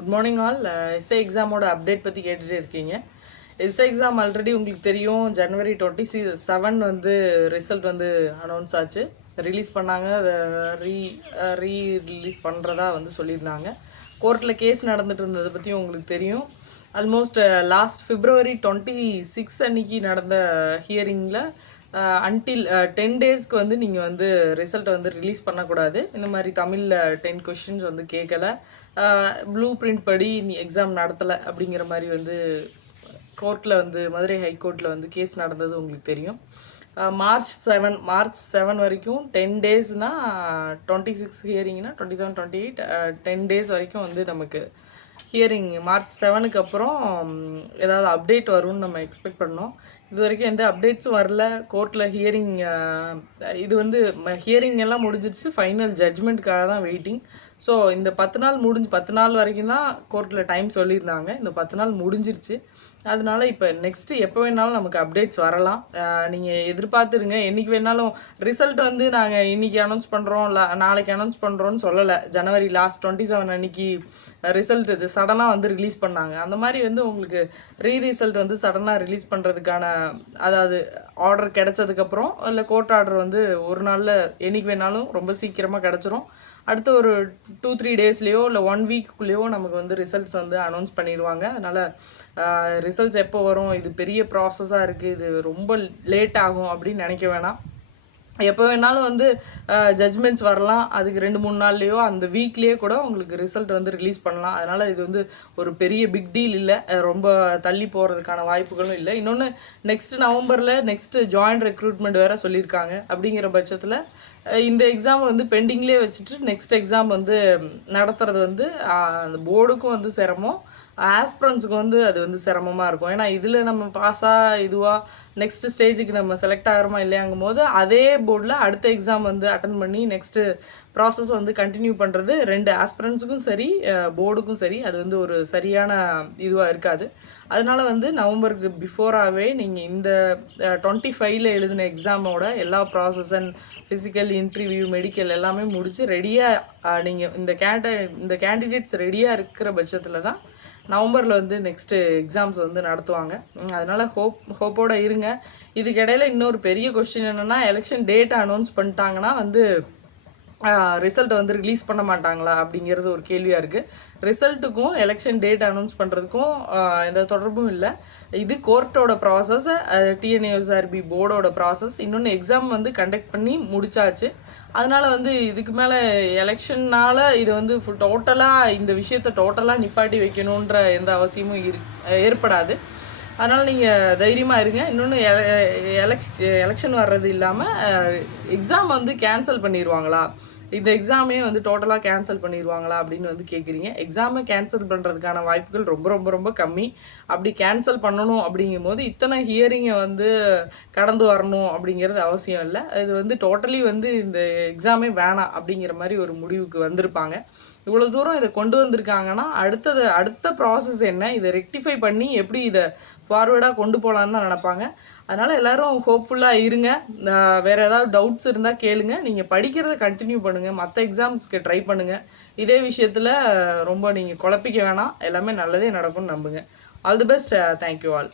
Good morning all. SI எக்ஸாமோட update பற்றி கேட்டுகிட்டே இருக்கீங்க. எஸ்ஐ எக்ஸாம் ஆல்ரெடி உங்களுக்கு தெரியும், ஜனவரி 27 வந்து ரிசல்ட் வந்து அனௌன்ஸ் ஆச்சு, ரிலீஸ் பண்ணாங்க. அதை ரீ ரிலீஸ் பண்ணுறதா வந்து சொல்லியிருந்தாங்க. கோர்ட்டில் கேஸ் நடந்துட்டு இருந்ததை பற்றியும் உங்களுக்கு தெரியும். ஆல்மோஸ்ட் லாஸ்ட் February 26 அன்னைக்கு நடந்த ஹியரிங்கில் அன்டில் 10 டேஸ்க்கு வந்து நீங்கள் வந்து ரிசல்ட்டை வந்து ரிலீஸ் பண்ணக்கூடாது. இந்த மாதிரி தமிழில் 10 கொஷின்ஸ் வந்து கேட்கல, ப்ளூ பிரிண்ட் படி நீ எக்ஸாம் நடத்தலை அப்படிங்கிற மாதிரி வந்து கோர்ட்டில் வந்து மதுரை ஹைகோர்ட்டில் வந்து கேஸ் நடந்தது உங்களுக்கு தெரியும். மார்ச் 7 வரைக்கும் 10 டேஸ்னால் 26 ஹியரிங்னா 27 28 10 டேஸ் வரைக்கும் வந்து நமக்கு ஹியரிங். மார்ச் 7க்கு அப்புறம் ஏதாவது அப்டேட் வரும்னு நம்ம எக்ஸ்பெக்ட் பண்ணோம். இது வரைக்கும் எந்த அப்டேட்ஸும் வரல. கோர்ட்டில் ஹியரிங் இது வந்து ஹியரிங் எல்லாம் முடிஞ்சிருச்சு, ஃபைனல் ஜட்ஜ்மெண்ட்டுக்காக தான் வெயிட்டிங். ஸோ இந்த 10 நாள் வரைக்கும் தான் கோர்ட்டில் டைம் சொல்லியிருந்தாங்க. இந்த 10 நாள் முடிஞ்சிருச்சு. அதனால இப்போ நெக்ஸ்ட்டு எப்போ வேணாலும் நமக்கு அப்டேட்ஸ் வரலாம். நீங்கள் எதிர்பார்த்துருங்க. என்றைக்கு வேணாலும் ரிசல்ட் வந்து நாங்கள் இன்றைக்கி அனௌன்ஸ் பண்ணுறோம், நாளைக்கு அனௌன்ஸ் பண்ணுறோன்னு சொல்லலை. ஜனவரி லாஸ்ட் 27 அன்னைக்கு ரிசல்ட் இது சடனாக வந்து ரிலீஸ் பண்ணாங்க. அந்த மாதிரி வந்து உங்களுக்கு ரிசல்ட் வந்து சடனாக ரிலீஸ் பண்ணுறதுக்கான, அதாவது ஆர்டர் கிடச்சதுக்கப்புறம் இல்லை கோர்ட் ஆர்டர் வந்து ஒரு நாளில் என்றைக்கு வேணாலும் ரொம்ப சீக்கிரமாக கிடச்சிரும். அடுத்த ஒரு 2-3 டேஸ்லேயோ இல்லை 1 வீக்குள்ளேயோ நமக்கு வந்து ரிசல்ட்ஸ் வந்து அனௌன்ஸ் பண்ணிடுவாங்க. அதனால் ரிசல்ட்ஸ் எப்போ வரும், இது பெரிய ப்ராசஸாக இருக்குது, இது ரொம்ப லேட் ஆகும் அப்படின்னு நினைக்க வேணாம். எப்போ வேணாலும் வந்து ஜட்ஜ்மெண்ட்ஸ் வரலாம். அதுக்கு 2-3 நாள்லேயோ அந்த வீக்லேயே கூட உங்களுக்கு ரிசல்ட் வந்து ரிலீஸ் பண்ணலாம். அதனால் இது வந்து ஒரு பெரிய பிக் டீல் இல்லை, ரொம்ப தள்ளி போகிறதுக்கான வாய்ப்புகளும் இல்லை. இன்னொன்று, நவம்பரில் நெக்ஸ்ட்டு ஜாயின்ட் ரெக்ரூட்மெண்ட் வேறு சொல்லியிருக்காங்க. அப்படிங்கிற பட்சத்தில் இந்த எக்ஸாம் வந்து பெண்டிங்லேயே வச்சுட்டு நெக்ஸ்ட் எக்ஸாம் வந்து நடத்துறது வந்து அந்த போர்டுக்கும் வந்து சிரமம், ஆஸ்பிரன்ஸுக்கு வந்து அது வந்து சிரமமாக இருக்கும். ஏன்னா இதில் நம்ம பாஸாக இதுவாக நெக்ஸ்ட் ஸ்டேஜுக்கு நம்ம செலக்ட் ஆகிறோமா இல்லையாங்கும் போது அதே போர்டில் அடுத்த எக்ஸாம் வந்து அட்டன் பண்ணி நெக்ஸ்ட்டு ப்ராசஸ் வந்து கண்டினியூ பண்ணுறது 2 ஆஸ்பிரன்ஸுக்கும் சரி போர்டுக்கும் சரி அது வந்து ஒரு சரியான இதுவாக இருக்காது. அதனால் வந்து நவம்பருக்கு பிஃபோராகவே நீங்கள் இந்த 25ல் எழுதின எக்ஸாமோட எல்லா process and physical interview medical எல்லாமே முடித்து ரெடியாக நீங்கள் இந்த கேண்டிடேட்ஸ் ரெடியாக இருக்கிற பட்சத்தில் தான் நவம்பரில் வந்து நெக்ஸ்ட்டு எக்ஸாம்ஸ் வந்து நடத்துவாங்க. அதனால் ஹோப்போடு இருங்க. இதுக்கிடையில் இன்னொரு பெரிய கொஸ்டின் என்னென்னா, எலெக்ஷன் டேட்டை அனௌன்ஸ் பண்ணிட்டாங்கன்னா வந்து ரிசல்ட் வந்து ரிலீஸ் பண்ண மாட்டாங்களா அப்படிங்கிறது ஒரு கேள்வியாக இருக்குது. ரிசல்ட்டுக்கும் எலெக்ஷன் டேட் அனௌன்ஸ் பண்ணுறதுக்கும் எந்த தொடர்பும் இல்லை. இது கோர்ட்டோட ப்ராசஸ், டிஎன்யூஎஸ்ஆர்பி போர்டோட ப்ராசஸ். இன்னொன்று, எக்ஸாம் வந்து கண்டக்ட் பண்ணி முடிச்சாச்சு. அதனால் வந்து இதுக்கு மேலே எலெக்ஷன்னால் இது வந்து டோட்டலாக இந்த விஷயத்தை டோட்டலாக நிப்பாட்டி வைக்கணுன்ற எந்த அவசியமும் ஏற்படாது. அதனால் நீங்கள் தைரியமாக இருங்க. இன்னொன்று, எலெக்ஷன் வர்றது இல்லாமல் எக்ஸாம் வந்து கேன்சல் பண்ணிடுவாங்களா, இந்த எக்ஸாமே வந்து டோட்டலாக கேன்சல் பண்ணிடுவாங்களா அப்படின்னு வந்து கேட்குறீங்க. எக்ஸாமை கேன்சல் பண்ணுறதுக்கான வாய்ப்புகள் ரொம்ப ரொம்ப ரொம்ப கம்மி. அப்படி கேன்சல் பண்ணணும் அப்படிங்கும் போது இத்தனை ஹியரிங்கை வந்து கடந்து வரணும் அப்படிங்கிறது அவசியம் இல்லை. இது வந்து டோட்டலி வந்து இந்த எக்ஸாமே வேணாம் அப்படிங்கிற மாதிரி ஒரு முடிவுக்கு வந்திருப்பாங்க. இவ்வளோ தூரம் இதை கொண்டு வந்திருக்காங்கன்னா அடுத்த ப்ராசஸ் என்ன, இதை ரெக்டிஃபை பண்ணி எப்படி இதை ஃபார்வேர்டாக கொண்டு போகலான்னு தான் நினப்பாங்க. அதனால் எல்லோரும் ஹோப்ஃபுல்லாக இருங்க. வேறு ஏதாவது டவுட்ஸ் இருந்தால் கேளுங்க. நீங்கள் படிக்கிறத கண்டினியூ பண்ணுங்கள், மற்ற எக்ஸாம்ஸ்க்கு ட்ரை பண்ணுங்கள். இதே விஷயத்தில் ரொம்ப நீங்கள் குழப்பிக்க வேணாம். எல்லாமே நல்லதே நடக்கும்னு நம்புங்க. All the best. Thank you all.